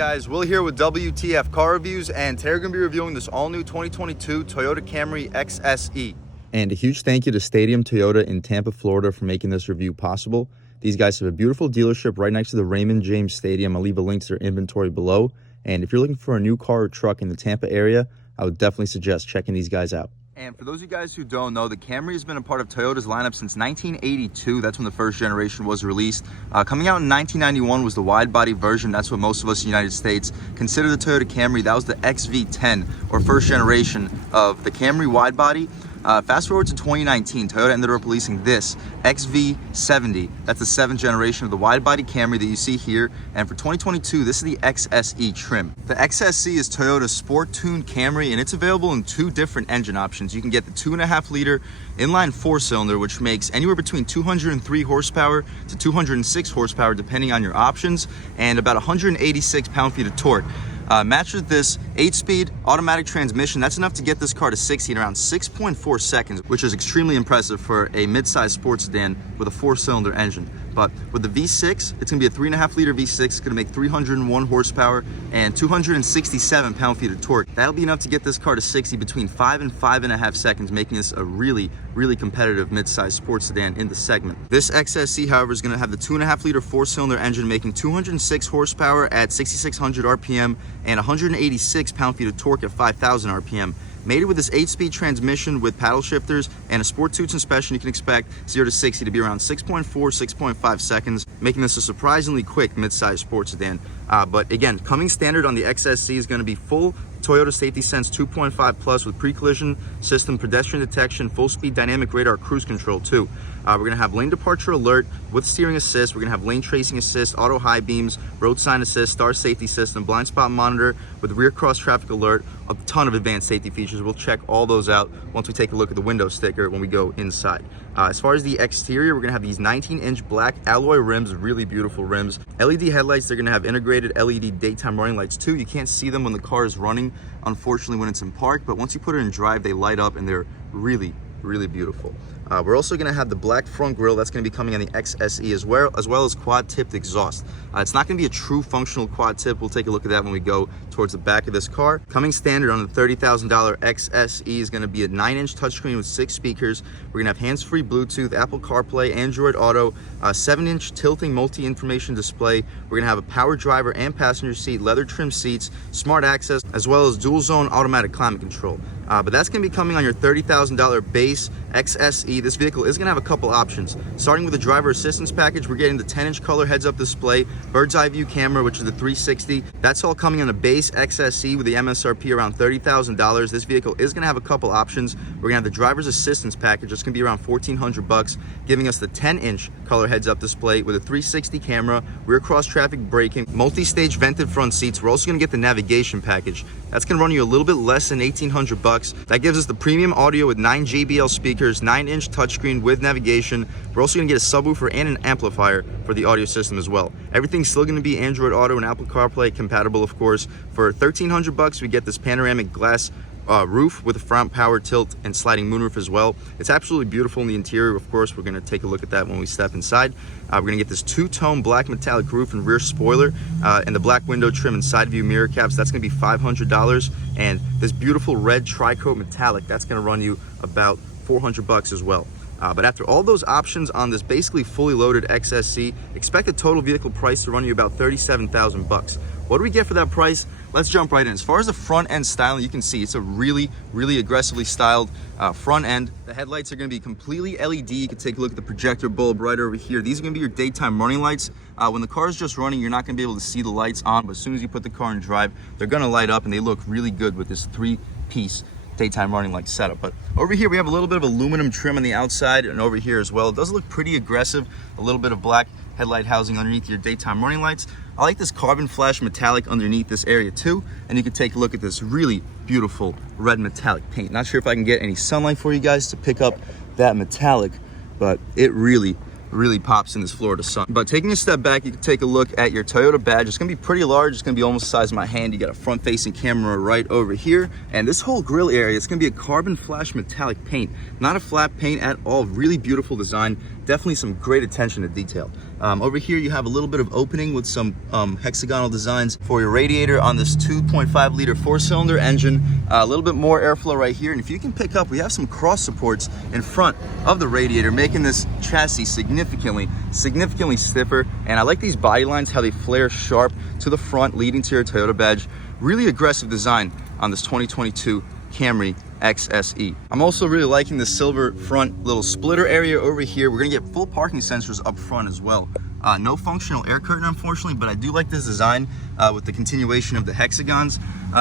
guys, Will here with W.T.F Car Reviews, and today we're going to be reviewing this all-new 2022 Toyota Camry XSE. And a huge thank you to Stadium Toyota in Tampa, Florida for making this review possible. These guys have a beautiful dealership right next to the Raymond James Stadium. I'll leave a link to their inventory below. And if you're looking for a new car or truck in the Tampa area, I would definitely suggest checking these guys out. And for those of you guys who don't know, the Camry has been a part of Toyota's lineup since 1982. That's when the first generation was released. Coming out in 1991 was the wide body version. That's what most of us in the United States consider the Toyota Camry. That was the XV10, or first generation of the Camry wide body. Fast forward to 2019, Toyota ended up releasing this XV70. That's the 7th generation of the wide body Camry that you see here. And for 2022, this is the XSE trim. The XSE is Toyota's sport-tuned Camry, and it's available in two different engine options. You can get the 2.5 liter inline 4-cylinder, which makes anywhere between 203 horsepower to 206 horsepower, depending on your options, and about 186 pound-feet of torque. Matched with this 8-speed automatic transmission, that's enough to get this car to 60 in around 6.4 seconds, which is extremely impressive for a mid-sized sports sedan with a 4-cylinder engine. But with the V6, it's gonna be a 3.5 liter V6. It's gonna make 301 horsepower and 267 pound-feet of torque. That'll be enough to get this car to 60 between 5 and 5.5 seconds, making this a really competitive mid-sized sports sedan in the segment. This XSE, however, is gonna have the 2.5 liter 4-cylinder engine, making 206 horsepower at 6,600 RPM and 186 pound-feet of torque at 5,000 RPM. Mated with this 8-speed transmission with paddle shifters and a sport tune suspension, you can expect 0 to 60 to be around 6.4, 6.5 seconds, making this a surprisingly quick mid-sized sports sedan. But again, coming standard on the XSE is going to be full Toyota Safety Sense 2.5 Plus with pre-collision system, pedestrian detection, full-speed dynamic radar cruise control too. We're going to have lane departure alert with steering assist. We're going to have lane tracing assist, auto high beams, road sign assist, star safety system, blind spot monitor with rear cross traffic alert, a ton of advanced safety features. We'll check all those out once we take a look at the window sticker when we go inside. As far as the exterior, we're going to have these 19-inch black alloy rims, really beautiful rims. LED headlights, they're going to have integrated LED daytime running lights too. You can't see them when the car is running, unfortunately, when it's in park, but once you put it in drive, they light up and they're really beautiful. We're also going to have the black front grille. That's going to be coming on the XSE as well as quad-tipped exhaust. It's not going to be a true functional quad tip. We'll take a look at that when we go towards the back of this car. Coming standard on the $30,000 XSE is going to be a 9-inch touchscreen with 6 speakers. We're going to have hands-free Bluetooth, Apple CarPlay, Android Auto, 7-inch tilting multi-information display. We're going to have a power driver and passenger seat, leather trim seats, smart access, as well as dual-zone automatic climate control. But that's going to be coming on your $30,000 base XSE. This vehicle is going to have a couple options. Starting with the driver assistance package, we're getting the 10-inch color heads-up display, bird's eye view camera, which is the 360. That's all coming on a base XSE with the MSRP around $30,000. This vehicle is going to have a couple options. We're going to have the driver's assistance package. It's going to be around $1,400, giving us the 10-inch color heads-up display with a 360 camera, rear cross traffic braking, multi-stage vented front seats. We're also going to get the navigation package. That's going to run you a little bit less than $1,800. That gives us the premium audio with 9 JBL speakers, 9-inch touchscreen with navigation. We're also going to get a subwoofer and an amplifier for the audio system as well. Everything's still going to be Android Auto and Apple CarPlay compatible, of course. For $1,300, we get this panoramic glass roof with a front power tilt and sliding moonroof as well. It's absolutely beautiful in the interior. Of course, we're going to take a look at that when we step inside. We're going to get this two-tone black metallic roof and rear spoiler, and the black window trim and side view mirror caps. That's going to be $500. And this beautiful red tri-coat metallic, that's going to run you about $400 as well. But after all those options on this basically fully loaded XSE, expect the total vehicle price to run you about $37,000. What do we get for that price? Let's jump right in. As far as the front end styling, you can see it's a really aggressively styled front end. The headlights are going to be completely LED. You can take a look at the projector bulb right over here. These are going to be your daytime running lights. When the car is just running, you're not going to be able to see the lights on, but as soon as you put the car in drive, they're going to light up, and they look really good with this 3-piece daytime running light setup. But over here we have a little bit of aluminum trim on the outside, and over here as well. It does look pretty aggressive. A little bit of black headlight housing underneath your daytime running lights. I like this carbon flash metallic underneath this area too, and you can take a look at this really beautiful red metallic paint. Not sure if I can get any sunlight for you guys to pick up that metallic, but it really pops in this Florida sun. But taking a step back, you can take a look at your Toyota badge. It's gonna be pretty large. It's gonna be almost the size of my hand. You got a front-facing camera right over here, and this whole grille area, it's gonna be a carbon flash metallic paint, not a flat paint at all. Really beautiful design. definitely some great attention to detail. Over here you have a little bit of opening with some hexagonal designs for your radiator on this 2.5 liter 4-cylinder engine. A little bit more airflow right here, and if you can pick up, we have some cross supports in front of the radiator, making this chassis significantly stiffer. And I like these body lines, how they flare sharp to the front, leading to your Toyota badge. Really aggressive design on this 2022 Camry XSE. I'm also really liking the silver front little splitter area over here. We're gonna get full parking sensors up front as well. No functional air curtain, unfortunately, but I do like this design with the continuation of the hexagons.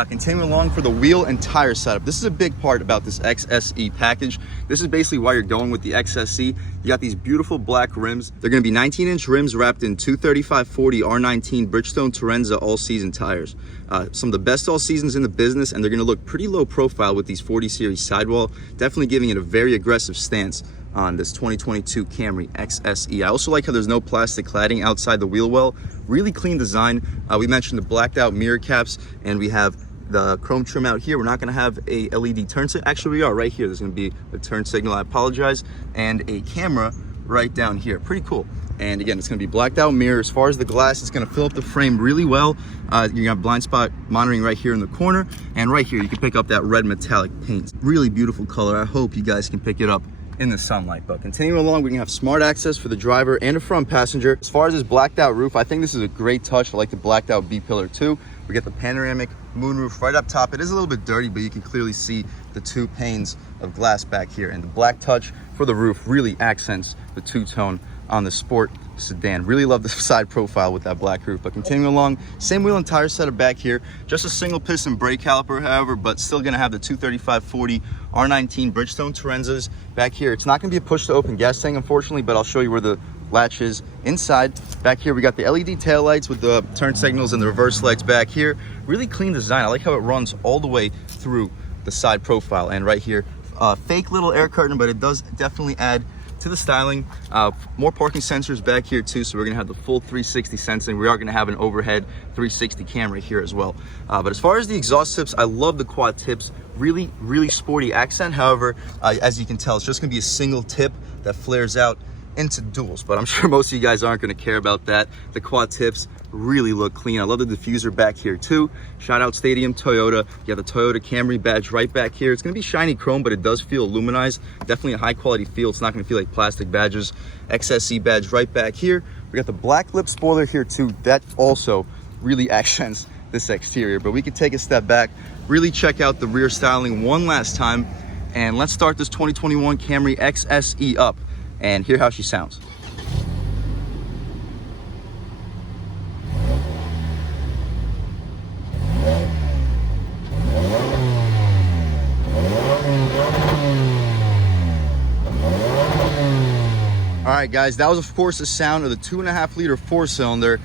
Continuing along for the wheel and tire setup. This is a big part about this XSE package. This is basically why you're going with the XSE. You got these beautiful black rims. They're gonna be 19-inch rims wrapped in 235/40 R19 Bridgestone Turenza all-season tires. Some of the best all-seasons in the business, and they're gonna look pretty low profile with these 40 series sidewall, definitely giving it a very aggressive stance on this 2022 Camry XSE. I also like how there's no plastic cladding outside the wheel well. Really clean design. We mentioned the blacked out mirror caps, and we have the chrome trim out here. We're not gonna have a LED turn signal. Actually, we are right here. There's gonna be a turn signal, I apologize, and a camera right down here. Pretty cool. And again, it's gonna be blacked out mirror. As far as the glass, it's gonna fill up the frame really well. You're gonna have blind spot monitoring right here in the corner, and right here you can pick up that red metallic paint. Really beautiful color. I hope you guys can pick it up in the sunlight. But continuing along, we can have smart access for the driver and a front passenger. As far as this blacked out roof, I think this is a great touch. I like the blacked out B-pillar too. We get the panoramic moonroof right up top. It is a little bit dirty, but you can clearly see the two panes of glass back here, and the black touch for the roof really accents the two-tone on the sport sedan. Really love the side profile with that black roof. But continuing along, same wheel and tire setup back here. Just a single piston brake caliper, however, but still gonna have the 235/40 R19 Bridgestone Turenzas back here. It's not gonna be a push to open gas tank, unfortunately, but I'll show you where the latch is inside. Back here we got the LED taillights with the turn signals and the reverse lights back here. Really clean design. I like how it runs all the way through the side profile. And right here, fake little air curtain, but it does definitely add to the styling. More parking sensors back here too, so we're gonna have the full 360 sensing. We are gonna have an overhead 360 camera here as well. But as far as the exhaust tips, I love the quad tips. Really sporty accent. However, as you can tell, it's just gonna be a single tip that flares out into duals, but I'm sure most of you guys aren't going to care about that. The quad tips really look clean. I love the diffuser back here too. Shout out Stadium Toyota. You have the Toyota Camry badge right back here. It's going to be shiny chrome, but it does feel aluminized. Definitely a high quality feel. It's not going to feel like plastic badges. XSE badge right back here. We got the black lip spoiler here too. That also really accents this exterior, but we could take a step back, really check out the rear styling one last time, and let's start this 2021 Camry XSE up and hear how she sounds. All right, guys, that was of course the sound of the 2.5 liter 4-cylinder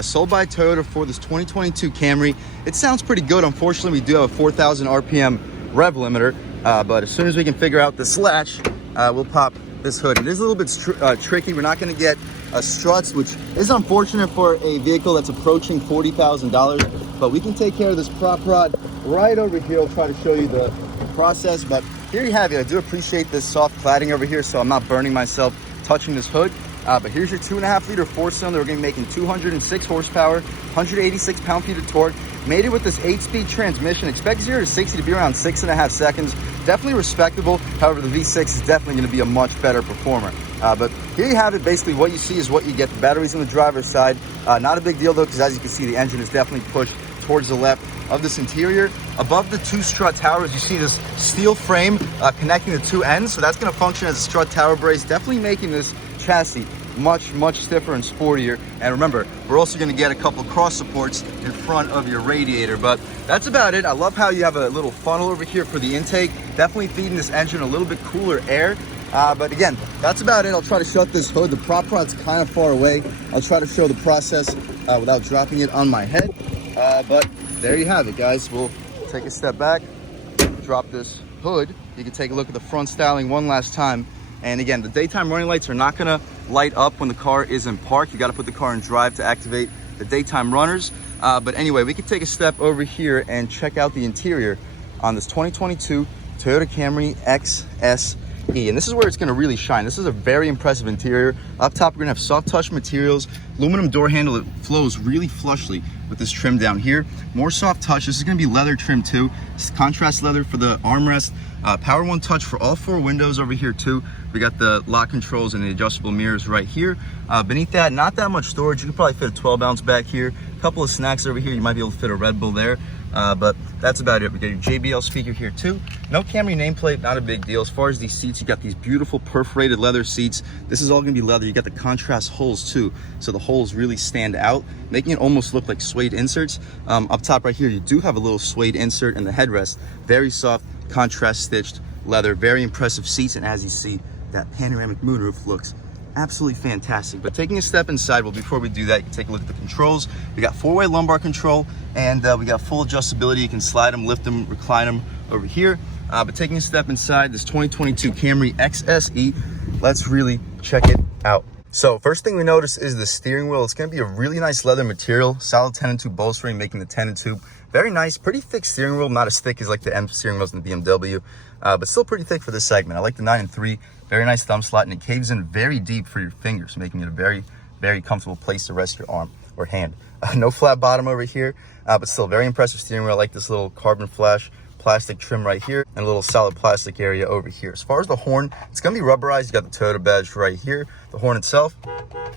sold by Toyota for this 2022 Camry. It sounds pretty good. Unfortunately, we do have a 4,000 RPM rev limiter, but as soon as we can figure out this latch, we'll pop this hood. It is a little bit tricky. We're not going to get struts, which is unfortunate for a vehicle that's approaching $40,000, but we can take care of this prop rod right over here. I'll try to show you the process, but here you have it. I do appreciate this soft cladding over here, so I'm not burning myself touching this hood. But here's your 2.5 liter 4-cylinder. We're going to be making 206 horsepower, 186 pound-feet of torque. Made it with this 8-speed transmission. Expect 0 to 60 to be around 6.5 seconds. Definitely respectable. However, the V6 is definitely going to be a much better performer. But here you have it. Basically, what you see is what you get. The battery's on the driver's side. Not a big deal, though, because as you can see, the engine is definitely pushed towards the left of this interior. Above the two strut towers, you see this steel frame connecting the two ends. So that's going to function as a strut tower brace, definitely making this chassis much stiffer and sportier. And remember, we're also going to get a couple cross supports in front of your radiator. But that's about it. I love how you have a little funnel over here for the intake, definitely feeding this engine a little bit cooler air. But again, that's about it. I'll try to shut this hood. The prop rod's kind of far away. I'll try to show the process without dropping it on my head. But there you have it, guys. We'll take a step back, drop this hood. You can take a look at the front styling one last time. And again, the daytime running lights are not gonna light up when the car is in park. You gotta put the car in drive to activate the daytime runners. But anyway, we can take a step over here and check out the interior on this 2022 Toyota Camry XSE. XSE, and this is where it's going to really shine. This is a very impressive interior. Up top, we're going to have soft touch materials, aluminum door handle that flows really flushly with this trim down here. More soft touch. This is going to be leather trim too. It's contrast leather for the armrest. Power one touch for all 4 windows over here too. We got the lock controls and the adjustable mirrors right here. Beneath that, not that much storage. You could probably fit a 12 ounce back here. A couple of snacks over here. You might be able to fit a Red Bull there. But that's about it. We got your JBL speaker here too. No Camry nameplate, not a big deal. As far as these seats, you got these beautiful perforated leather seats. This is all gonna be leather. You got the contrast holes too, so the holes really stand out, making it almost look like suede inserts. Up top right here, you do have a little suede insert in the headrest. Very soft, contrast stitched leather. Very impressive seats, and as you see, that panoramic moonroof looks absolutely fantastic. But taking a step inside, well, before we do that, you can take a look at the controls. We got 4-way lumbar control, and we got full adjustability. You can slide them, lift them, recline them over here. But taking a step inside this 2022 Camry XSE, let's really check it out. So first thing we notice is the steering wheel. It's going to be a really nice leather material, solid 10-and-2 bolstering, making the 10-and-2 very nice. Pretty thick steering wheel, not as thick as like the M steering wheels in the BMW, but still pretty thick for this segment. I like the 9-and-3, very nice thumb slot, and it caves in very deep for your fingers, making it a very, very comfortable place to rest your arm or hand. No flat bottom over here, but still very impressive steering wheel. I like this little carbon flash plastic trim right here and a little solid plastic area over here. As far as the horn, it's going to be rubberized. You got the Toyota badge right here. The horn itself,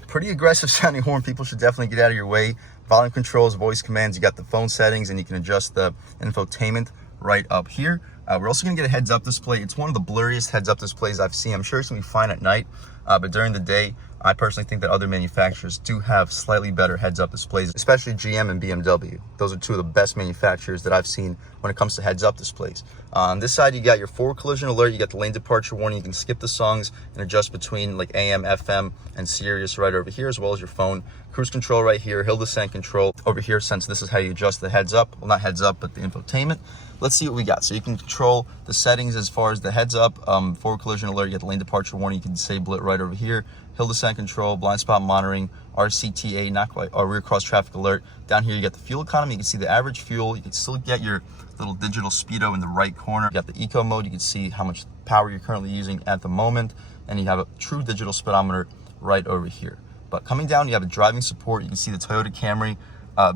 pretty aggressive sounding horn. People should definitely get out of your way. Volume controls, voice commands, you got the phone settings, and you can adjust the infotainment right up here. We're also going to get a heads-up display. It's one of the blurriest heads-up displays I've seen. I'm sure it's going to be fine at night, but during the day, I personally think that other manufacturers do have slightly better heads-up displays, especially GM and BMW. Those are 2 of the best manufacturers that I've seen when it comes to heads-up displays. On this side, you got your forward collision alert. You got the lane departure warning. You can skip the songs and adjust between like AM, FM, and Sirius right over here, as well as your phone. Cruise control right here, hill descent control over here, since this is how you adjust the heads-up. Well, not heads-up, but the infotainment. Let's see what we got. So you can control the settings as far as the heads-up, forward collision alert. You got the lane departure warning. You can disable it right over here. Hill descent control, blind spot monitoring, RCTA, not quite, or rear cross traffic alert. Down here, you got the fuel economy. You can see the average fuel. You can still get your little digital speedo in the right corner. You got the eco mode. You can see how much power you're currently using at the moment. And you have a true digital speedometer right over here. But coming down, you have a driving support. You can see the Toyota Camry.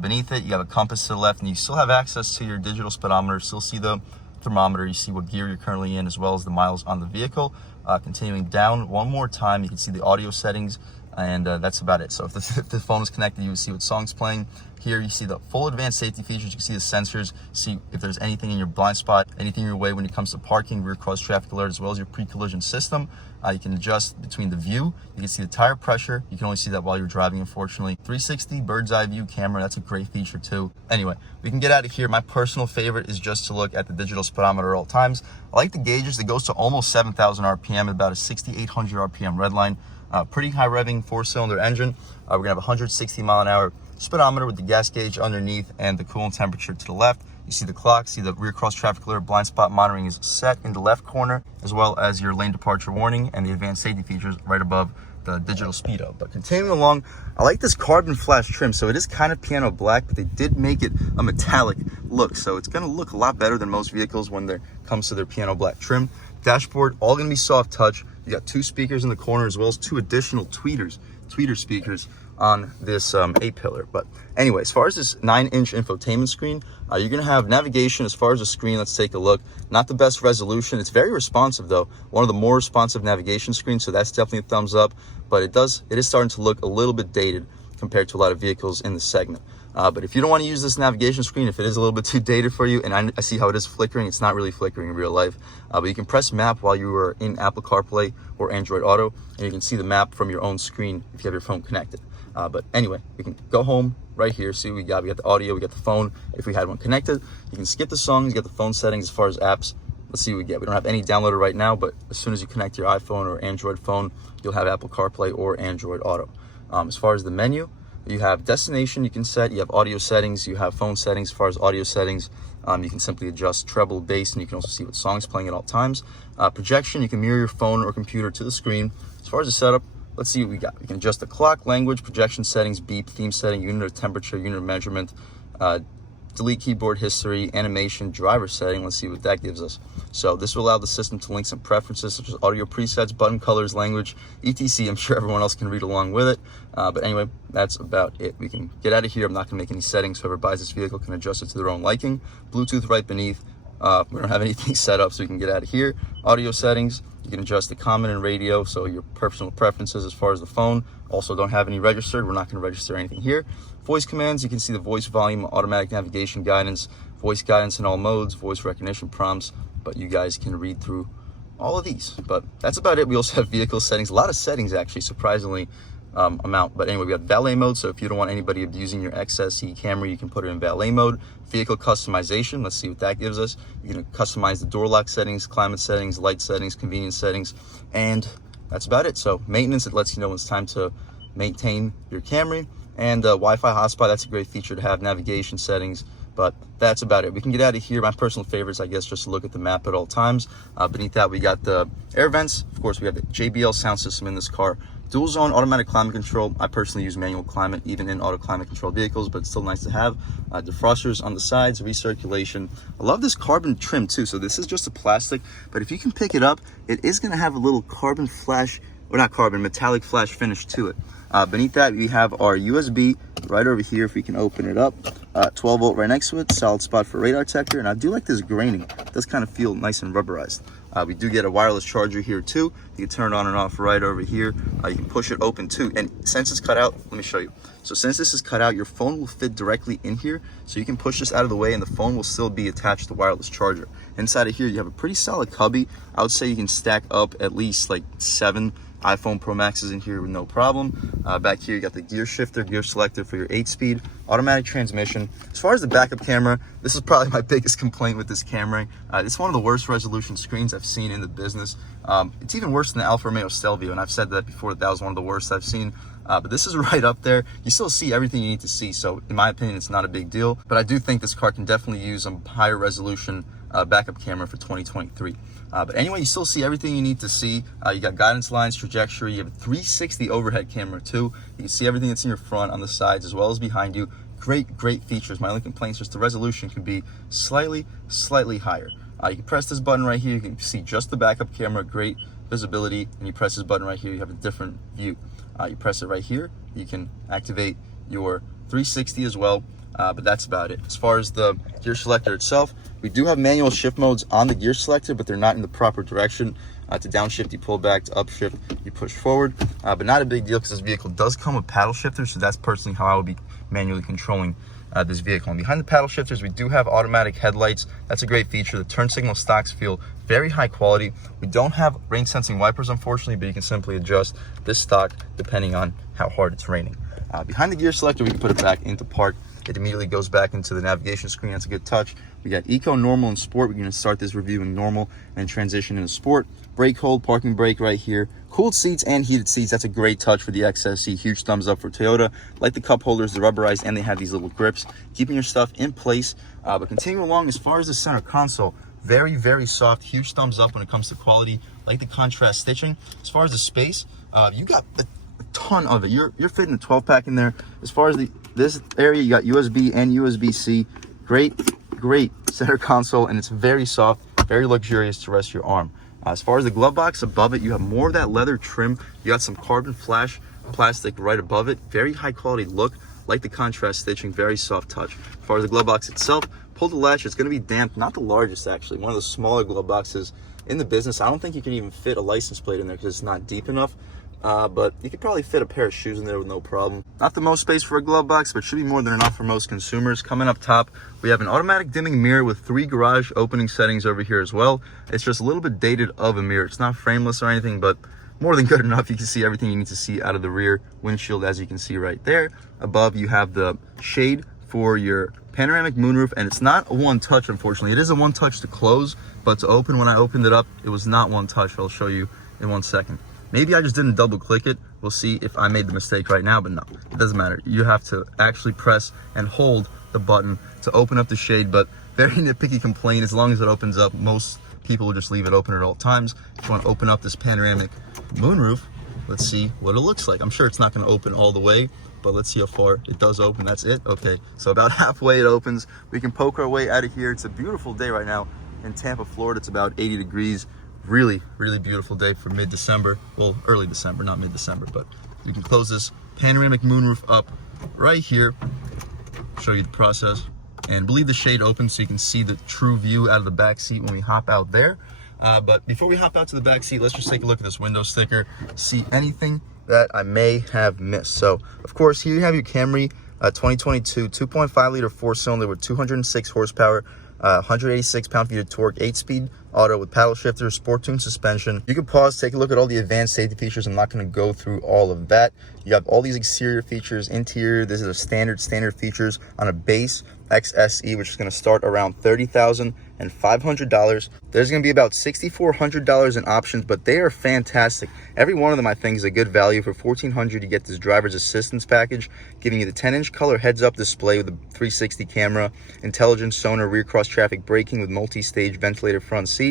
Beneath it, you have a compass to the left, and you still have access to your digital speedometer. Still see the thermometer. You see what gear you're currently in, as well as the miles on the vehicle. Continuing down one more time, you can see the audio settings, and that's about it. So if the phone is connected, you will see what song's playing. Here you see the full advanced safety features. You can see the sensors, see if there's anything in your blind spot, anything in your way when it comes to parking, rear cross traffic alert, as well as your pre-collision system. You can adjust between the view. You can see the tire pressure. You can only see that while you're driving, unfortunately. 360 bird's eye view camera. That's a great feature too. Anyway, we can get out of here. My personal favorite is just to look at the digital speedometer at all times. I like the gauges. It goes to almost 7,000 RPM, about a 6,800 RPM redline. Pretty high revving 4-cylinder engine. We're gonna have 160 mile an hour speedometer with the gas gauge underneath and the coolant temperature to the left. You see the clock, see the rear cross traffic alert, blind spot monitoring is set in the left corner, as well as your lane departure warning and the advanced safety features right above the digital speedo. But continuing along, I like this carbon flash trim. So it is kind of piano black, but they did make it a metallic look. So it's gonna look a lot better than most vehicles when it comes to their piano black trim. Dashboard, all gonna be soft touch. You got 2 speakers in the corner, as well as 2 additional tweeter speakers on this A-pillar. But anyway, as far as this 9-inch infotainment screen, you're gonna have navigation. As far as the screen, let's take a look. Not the best resolution. It's very responsive though. One of the more responsive navigation screens, so that's definitely a thumbs up. But it is starting to look a little bit dated compared to a lot of vehicles in the segment. But if you don't want to use this navigation screen, if it is a little bit too dated for you, and I see how it is flickering, it's not really flickering in real life, but you can press map while you are in Apple CarPlay or Android Auto, and you can see the map from your own screen if you have your phone connected. But anyway, we can go home right here, see what we got. We got the audio, we got the phone if we had one connected. You can skip the songs, you got the phone settings. As far as apps, let's see what we get. We don't have any downloaded right now, but as soon as you connect your iPhone or Android phone, you'll have Apple CarPlay or Android Auto. As far as the menu, you have destination you can set, you have audio settings, you have phone settings. As far as audio settings, you can simply adjust treble, bass, and you can also see what song's playing at all times. Projection, you can mirror your phone or computer to the screen. As far as the setup, let's see what we got. You can adjust the clock, language, projection settings, beep, theme setting, unit of temperature, unit of measurement, delete keyboard history, animation, driver setting. Let's see what that gives us. So this will allow the system to link some preferences such as audio presets, button colors, language, etc. I'm sure everyone else can read along with it. But anyway, that's about it. We can get out of here. I'm not going to make any settings. Whoever buys this vehicle can adjust it to their own liking. Bluetooth right beneath. We don't have anything set up, so we can get out of here. Audio settings. You can adjust the common and radio, so your personal preferences as far as the phone. Also don't have any registered. We're not going to register anything here. Voice commands. You can see the voice volume, automatic navigation guidance, voice guidance in all modes, voice recognition prompts, but you guys can read through all of these. But that's about it. We also have vehicle settings. A lot of settings, actually, surprisingly amount. But anyway, we got valet mode, so if you don't want anybody abusing your XSE Camry, you can put it in valet mode. Vehicle customization, let's see what that gives us. You can customize the door lock settings, climate settings, light settings, convenience settings, and that's about it. So maintenance, it lets you know when it's time to maintain your Camry. And Wi-Fi hotspot, that's a great feature to have. Navigation settings, but that's about it. We can get out of here. My personal favorites, I guess, just to look at the map at all times. Beneath that, we got the air vents. Of course, we have the JBL sound system in this car. Dual zone automatic climate control. I personally use manual climate even in auto climate control vehicles, but it's still nice to have. Defrosters on the sides, recirculation. I love this carbon trim too. So this is just a plastic, but if you can pick it up, it is going to have a little carbon flash, or not carbon, metallic flash finish to it. Beneath that, we have our USB right over here. If we can open it up, 12 volt right next to it, solid spot for radar detector. And I do like this graining. It does kind of feel nice and rubberized. We do get a wireless charger here too. You can turn it on and off right over here. You can push it open too. And since it's cut out, let me show you. So since this is cut out, your phone will fit directly in here. So you can push this out of the way and the phone will still be attached to the wireless charger. Inside of here, you have a pretty solid cubby. I would say you can stack up at least like 7 iPhone Pro Maxes in here with no problem. Back here, you got the gear shifter, gear selector for your 8-speed, automatic transmission. As far as the backup camera, this is probably my biggest complaint with this Camry. It's one of the worst resolution screens I've seen in the business. It's even worse than the Alfa Romeo Stelvio, and I've said that before, that was one of the worst I've seen. But this is right up there. You still see everything you need to see, so in my opinion, it's not a big deal. But I do think this car can definitely use a higher resolution backup camera for 2023. But anyway, you still see everything you need to see. You got guidance lines, trajectory. You have a 360 overhead camera too. You can see everything that's in your front, on the sides, as well as behind you. Great features. My only complaint is just the resolution can be slightly higher. You can press this button right here. You can see just the backup camera, great visibility. And you press this button right here, you have a different view. You press it right here, you can activate your 360 as well. But that's about it. As far as the gear selector itself, we do have manual shift modes on the gear selector, but they're not in the proper direction. To downshift, you pull back. To upshift, you push forward. But not a big deal because this vehicle does come with paddle shifters, so that's personally how I would be manually controlling this vehicle. And behind the paddle shifters, we do have automatic headlights. That's a great feature. The turn signal stocks feel very high quality. We don't have rain sensing wipers, unfortunately, but you can simply adjust this stock depending on how hard it's raining. Behind the gear selector, we can put it back into park. It immediately goes back into the navigation screen. That's a good touch. We got eco, normal, and sport. We're going to start this review in normal and transition into sport. Brake hold, parking brake right here. Cooled seats and heated seats. That's a great touch for the XSE. Huge thumbs up for Toyota. Like the cup holders, they're rubberized, and they have these little grips, keeping your stuff in place. But continuing along, as far as the center console, very soft. Huge thumbs up when it comes to quality. Like the contrast stitching. As far as the space, you got a ton of it. You're fitting a 12-pack in there. As far as this area, you got USB and USB-C. Great center console, and it's very soft, very luxurious to rest your arm. As far as the glove box above it, you have more of that leather trim. You got some carbon flash plastic right above it. Very high quality look. Like the contrast stitching, very soft touch. As far as the glove box itself, pull the latch. It's going to be damp. Not the largest, actually. One of the smaller glove boxes in the business. I don't think you can even fit a license plate in there because it's not deep enough. But you could probably fit a pair of shoes in there with no problem. Not the most space for a glove box, but should be more than enough for most consumers. Coming up top, we have an automatic dimming mirror with 3 garage opening settings over here as well. It's just a little bit dated of a mirror. It's not frameless or anything, but more than good enough. You can see everything you need to see out of the rear windshield, as you can see right there. Above, you have the shade for your panoramic moonroof, and it's not a one touch, unfortunately. It is a one touch to close, but to open, when I opened it up, it was not one touch. I'll show you in 1 second. Maybe I just didn't double click it. We'll see if I made the mistake right now, but no, it doesn't matter. You have to actually press and hold the button to open up the shade, but very nitpicky complaint. As long as it opens up, most people will just leave it open at all times. If you want to open up this panoramic moonroof, let's see what it looks like. I'm sure it's not going to open all the way, but let's see how far it does open. That's it. Okay, so about halfway it opens. We can poke our way out of here. It's a beautiful day right now in Tampa, Florida. It's about 80 degrees. Really, really beautiful day for mid-December. Well, early December, not mid-December, but we can close this panoramic moonroof up right here. Show you the process. And leave the shade open so you can see the true view out of the back seat when we hop out there. But before we hop out to the back seat, let's just take a look at this window sticker, see anything that I may have missed. So, of course, here you have your Camry 2022 2.5 liter 4-cylinder with 206 horsepower, 186 pound-feet of torque, 8-speed auto with paddle shifter, sport tune suspension. You can pause, take a look at all the advanced safety features. I'm not going to go through all of that. You have all these exterior features, interior. This is a standard features on a base XSE, which is going to start around $30,500. There's going to be about $6,400 in options, but they are fantastic. Every one of them, I think, is a good value. For $1,400, you get this driver's assistance package, giving you the 10-inch color heads-up display with a 360 camera, intelligent sonar rear cross-traffic braking with multi-stage ventilated front seats.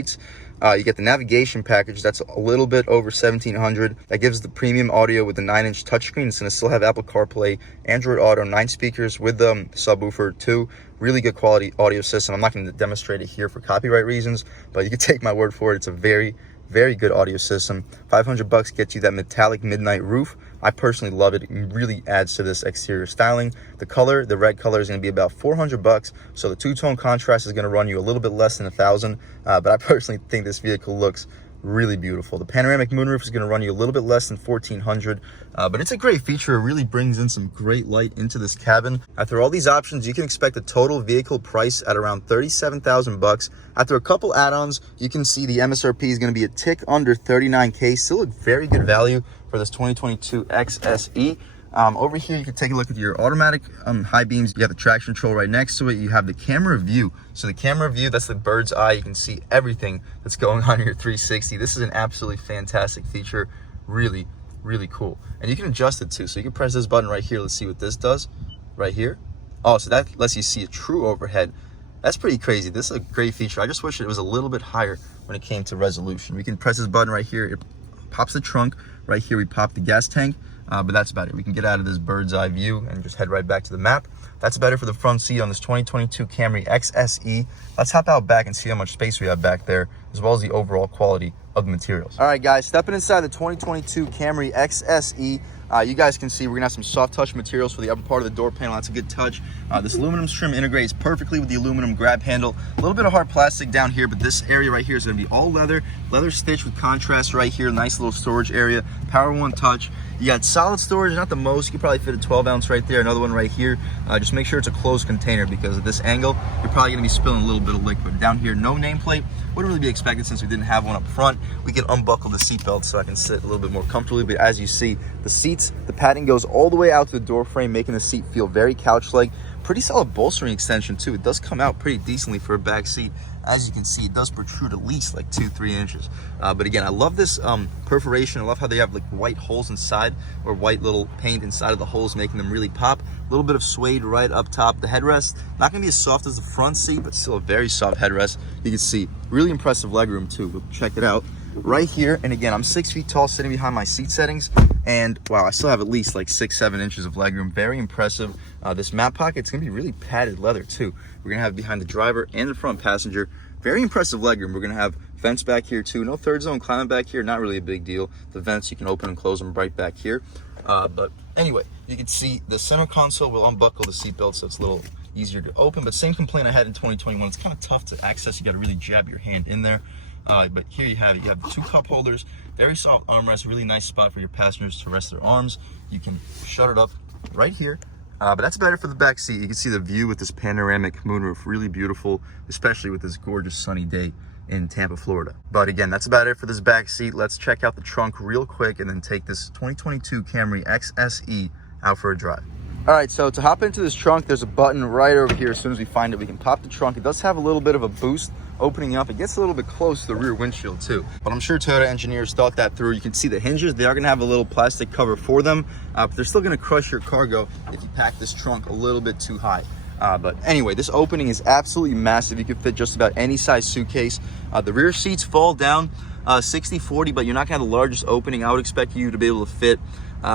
You get the navigation package. That's a little bit over $1,700. That gives the premium audio with the 9-inch touchscreen. It's going to still have Apple CarPlay, Android Auto, 9 speakers with the subwoofer too. Really good quality audio system. I'm not going to demonstrate it here for copyright reasons, but you can take my word for it. It's a very, very good audio system. $500 gets you that metallic midnight roof. I personally love it. It really adds to this exterior styling. The color, the red color, is going to be about $400. So the two-tone contrast is going to run you a little bit less than $1,000. But I personally think this vehicle looks really beautiful. The panoramic moonroof is going to run you a little bit less than $1,400, but it's a great feature. It really brings in some great light into this cabin. After all these options, you can expect a total vehicle price at around $37,000. After a couple add-ons, you can see the MSRP is going to be a tick under $39K. Still a very good value for this 2022 XSE. Over here, you can take a look at your automatic high beams. You have the traction control right next to it. You have the camera view. So the camera view, that's the bird's eye. You can see everything that's going on in your 360. This is an absolutely fantastic feature. Really, really cool. And you can adjust it too. So you can press this button right here. Let's see what this does right here. Oh, so that lets you see a true overhead. That's pretty crazy. This is a great feature. I just wish it was a little bit higher when it came to resolution. We can press this button right here. It pops the trunk. Right here, we pop the gas tank. But that's about it. We can get out of this bird's eye view and just head right back to the map. That's about it for the front seat on this 2022 Camry XSE. Let's hop out back and see how much space we have back there, as well as the overall quality of the materials. All right, guys, stepping inside the 2022 Camry XSE. You guys can see we're gonna have some soft touch materials for the upper part of the door panel. That's a good touch. This aluminum trim integrates perfectly with the aluminum grab handle. A little bit of hard plastic down here, but this area right here is gonna be all leather stitched with contrast right here. Nice little storage area. Power One touch. You got solid storage, not the most. You could probably fit a 12-ounce right there. Another one right here. Just make sure it's a closed container, because at this angle, you're probably gonna be spilling a little bit of liquid. Down here, no nameplate. Wouldn't really be expected since we didn't have one up front. We can unbuckle the seatbelt so I can sit a little bit more comfortably. But as you see, the seats, the padding goes all the way out to the door frame, making the seat feel very couch-like. Pretty solid bolstering extension too. It does come out pretty decently for a back seat. As you can see, it does protrude at least like 2-3 inches. But again, I love this perforation. I love how they have like white holes inside, or white little paint inside of the holes, making them really pop. A little bit of suede right up top. The headrest, not gonna be as soft as the front seat, but still a very soft headrest. You can see really impressive legroom too. But check it out right here. And again, I'm 6 feet tall sitting behind my seat settings, and wow, I still have at least like 6-7 inches of legroom. Very impressive. This map pocket, it's gonna be really padded leather too. We're gonna have behind the driver and the front passenger. Very impressive legroom. We're gonna have vents back here too. No third zone climate back here, not really a big deal. The vents, you can open and close them right back here. But anyway, you can see the center console will unbuckle the seatbelt, so it's a little easier to open. But same complaint I had in 2021. It's kind of tough to access. You got to really jab your hand in there. But here you have it. You have the 2 cup holders, very soft armrest, really nice spot for your passengers to rest their arms. You can shut it up right here. But that's better for the back seat. You can see the view with this panoramic moonroof, really beautiful, especially with this gorgeous sunny day in Tampa, Florida. But again, that's about it for this back seat. Let's check out the trunk real quick and then take this 2022 Camry XSE out for a drive. All right, so to hop into this trunk, there's a button right over here. As soon as we find it, we can pop the trunk. It does have a little bit of a boost opening up. It gets a little bit close to the rear windshield too, but I'm sure Toyota engineers thought that through. You can see the hinges, they are gonna have a little plastic cover for them, but they're still gonna crush your cargo if you pack this trunk a little bit too high. But anyway, this opening is absolutely massive. You can fit just about any size suitcase. The rear seats fall down 60/40, but you're not gonna have the largest opening. I would expect you to be able to fit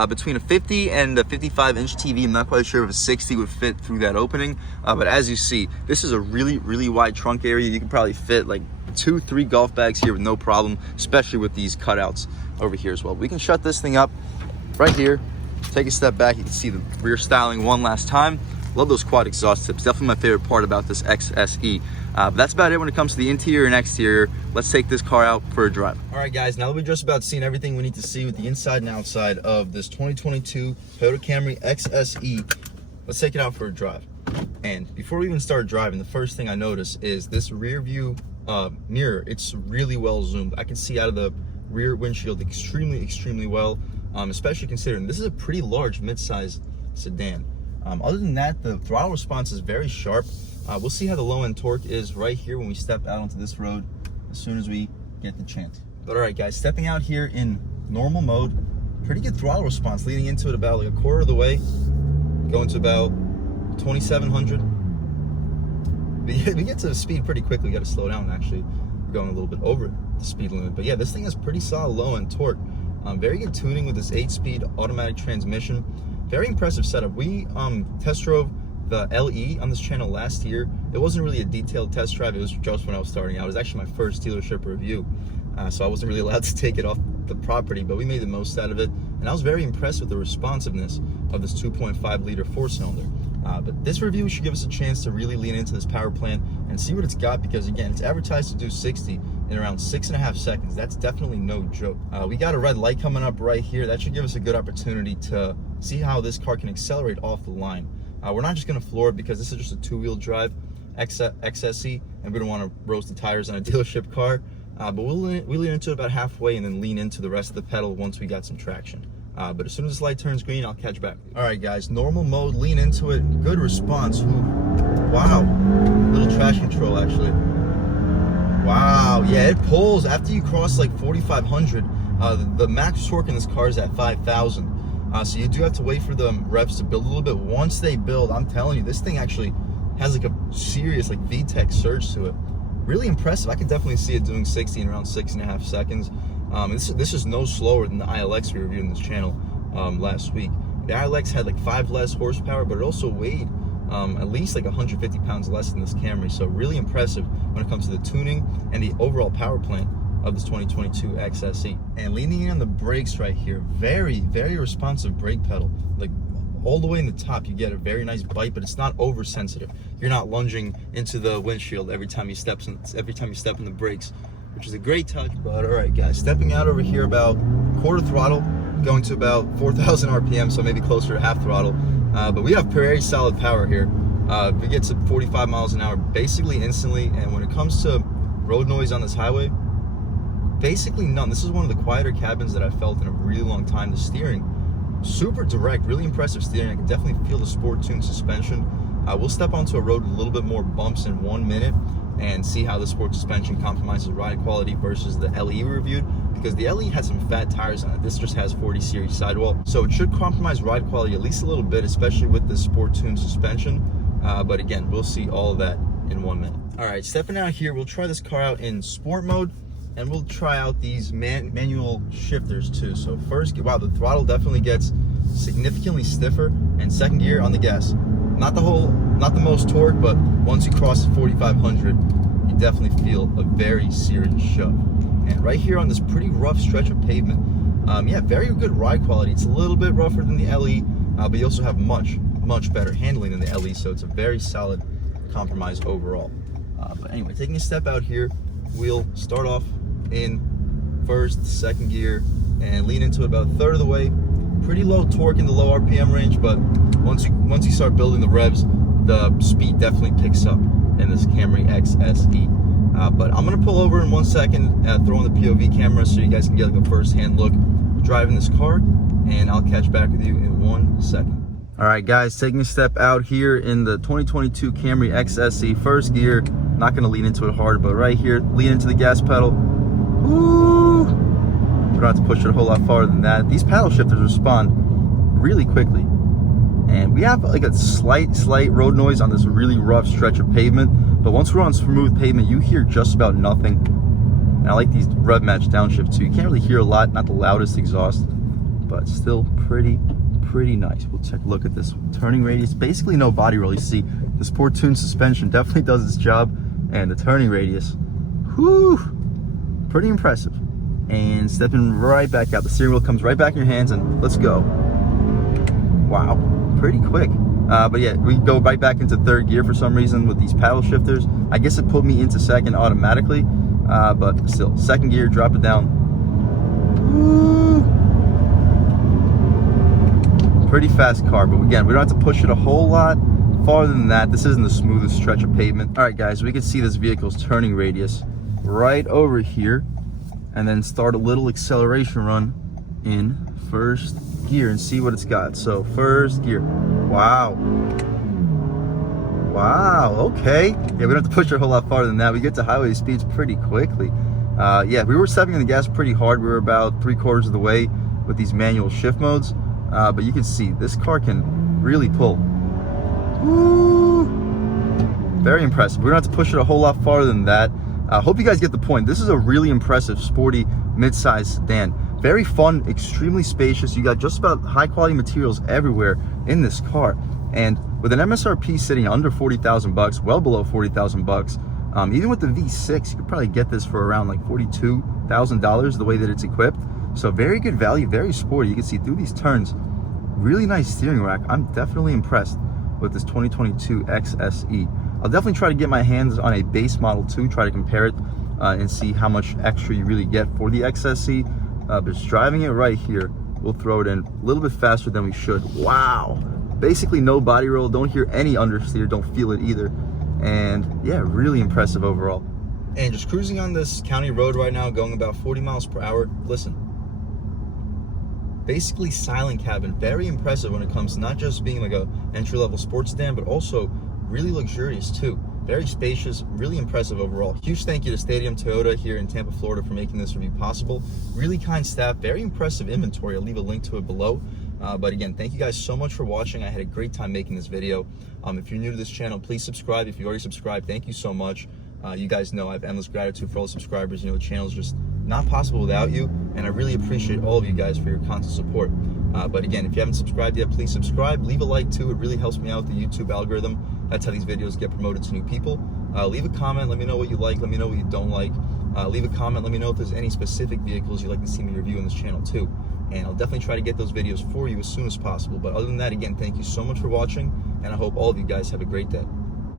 between a 50 and a 55-inch TV. I'm not quite sure if a 60 would fit through that opening, but as you see, this is a really wide trunk area. You can probably fit like 2-3 golf bags here with no problem, especially with these cutouts over here as well. We can shut this thing up right here, take a step back. You can see the rear styling one last time. Love those quad exhaust tips. Definitely my favorite part about this XSE. But that's about it when it comes to the interior and exterior. Let's take this car out for a drive. All right, guys, now that we've just about seen everything we need to see with the inside and outside of this 2022 Toyota Camry XSE, let's take it out for a drive. And before we even start driving, the first thing I notice is this rear view mirror. It's really well zoomed. I can see out of the rear windshield extremely well, especially considering this is a pretty large mid-size sedan. Other than that, the throttle response is very sharp. We'll see how the low end torque is right here when we step out onto this road as soon as we get the chance. But all right, guys, stepping out here in normal mode, pretty good throttle response, leading into it about like a quarter of the way, going to about 2,700. We get to the speed pretty quickly. We got to slow down. Actually, we're going a little bit over the speed limit. But yeah, this thing has pretty solid low end torque. Very good tuning with this 8-speed automatic transmission. Very impressive setup. We test drove the LE on this channel last year. It wasn't really a detailed test drive. It was just when I was starting out. It was actually my first dealership review, so I wasn't really allowed to take it off the property, but we made the most out of it, and I was very impressed with the responsiveness of this 2.5 liter 4-cylinder. But this review should give us a chance to really lean into this power plant and see what it's got, because again, it's advertised to do 60 in around 6.5 seconds. That's definitely no joke. We got a red light coming up right here. That should give us a good opportunity to see how this car can accelerate off the line. We're not just going to floor it because this is just a 2-wheel drive XSE, and we don't want to roast the tires on a dealership car. But we'll lean into it about halfway and then lean into the rest of the pedal once we got some traction. But as soon as this light turns green, I'll catch back. All right, guys, normal mode, lean into it. Good response. Ooh. Wow. Little traction control, actually. Wow. Yeah, it pulls after you cross like 4,500. The max torque in this car is at 5,000. So you do have to wait for the revs to build a little bit. Once they build, I'm telling you, this thing actually has like a serious like VTEC surge to it. Really impressive. I could definitely see it doing 60 in around 6.5 seconds. This is no slower than the ILX we reviewed in this channel last week. The ILX had like 5 less horsepower, but it also weighed at least like 150 pounds less than this Camry. So really impressive when it comes to the tuning and the overall power plant of this 2022 XSE. And leaning in on the brakes right here, very responsive brake pedal. Like all the way in the top, you get a very nice bite, but it's not oversensitive. You're not lunging into the windshield every time you step in the brakes, which is a great touch. But all right, guys, stepping out over here about quarter throttle, going to about 4,000 RPM, so maybe closer to half throttle. But we have very solid power here. We get to 45 miles an hour basically instantly, and when it comes to road noise on this highway, basically none. This is one of the quieter cabins that I've felt in a really long time. The steering, super direct, really impressive steering. I can definitely feel the sport tuned suspension. We'll step onto a road with a little bit more bumps in 1 minute and see how the sport suspension compromises ride quality versus the LE we reviewed, because the LE had some fat tires on it. This just has 40 series sidewall, so it should compromise ride quality at least a little bit, especially with the sport tuned suspension. But again, we'll see all of that in 1 minute. All right, stepping out here, we'll try this car out in sport mode, and we'll try out these manual shifters too. So first, wow, the throttle definitely gets significantly stiffer, and second gear on the gas. Not the most torque, but once you cross 4,500, you definitely feel a very serious shove. And right here on this pretty rough stretch of pavement, yeah, very good ride quality. It's a little bit rougher than the LE, but you also have much better handling than the LE, so it's a very solid compromise overall. But anyway, taking a step out here, we'll start off in first, second gear, and lean into it about a third of the way. Pretty low torque in the low RPM range, but once you start building the revs, the speed definitely picks up in this Camry XSE. But I'm gonna pull over in 1 second, throw on the POV camera so you guys can get like a first-hand look driving this car, and I'll catch back with you in 1 second. All right, guys, taking a step out here in the 2022 Camry XSE, first gear. Not gonna lean into it hard, but right here, lean into the gas pedal. Woo! We don't have to push it a whole lot farther than that. These paddle shifters respond really quickly. And we have like a slight road noise on this really rough stretch of pavement, but once we're on smooth pavement, you hear just about nothing. And I like these rev match downshift too. You can't really hear a lot, not the loudest exhaust, but still pretty nice. We'll take a look at this turning radius. Basically no body roll. You see the sport tuned suspension definitely does its job, and the turning radius, whoo, pretty impressive. And stepping right back out, the steering wheel comes right back in your hands, and let's go. Wow, pretty quick. But yeah, we go right back into third gear for some reason with these paddle shifters. I guess it put me into second automatically, but still, second gear, drop it down. Woo. Pretty fast car, but again, we don't have to push it a whole lot farther than that. This isn't the smoothest stretch of pavement. All right, guys, we can see this vehicle's turning radius right over here, and then start a little acceleration run in first gear and see what it's got. So first gear, wow, okay. Yeah, we don't have to push it a whole lot farther than that. We get to highway speeds pretty quickly. Yeah, we were stepping on the gas pretty hard. We were about 3/4 of the way with these manual shift modes, but you can see this car can really pull. Woo. Very impressive. We don't have to push it a whole lot farther than that. Hope you guys get the point. This is a really impressive, sporty, mid-size sedan. Very fun, extremely spacious. You got just about high quality materials everywhere in this car. And with an MSRP sitting under 40,000 bucks, well below 40,000 bucks, even with the V6, you could probably get this for around like $42,000 the way that it's equipped. So very good value, very sporty. You can see through these turns, really nice steering rack. I'm definitely impressed with this 2022 XSE. I'll definitely try to get my hands on a base model too, try to compare it and see how much extra you really get for the XSE. But just driving it right here, we'll throw it in a little bit faster than we should. Wow, basically no body roll, don't hear any understeer, don't feel it either. And yeah, really impressive overall. And just cruising on this county road right now, going about 40 miles per hour. Listen, basically silent cabin, very impressive when it comes to not just being like a entry-level sports sedan, but also really luxurious too. Very spacious, really impressive overall. Huge thank you to Stadium Toyota here in Tampa, Florida for making this review possible. Really kind staff, very impressive inventory. I'll leave a link to it below. But again, thank you guys so much for watching. I had a great time making this video. If you're new to this channel, please subscribe. If you already subscribed, thank you so much. You guys know I have endless gratitude for all the subscribers. You know, the channel is just not possible without you, and I really appreciate all of you guys for your constant support. But again, if you haven't subscribed yet, please subscribe. Leave a like too. It really helps me out with the YouTube algorithm. That's how these videos get promoted to new people. Leave a comment. Let me know what you like. Let me know what you don't like. Leave a comment. Let me know if there's any specific vehicles you'd like to see me review on this channel too. And I'll definitely try to get those videos for you as soon as possible. But other than that, again, thank you so much for watching, and I hope all of you guys have a great day.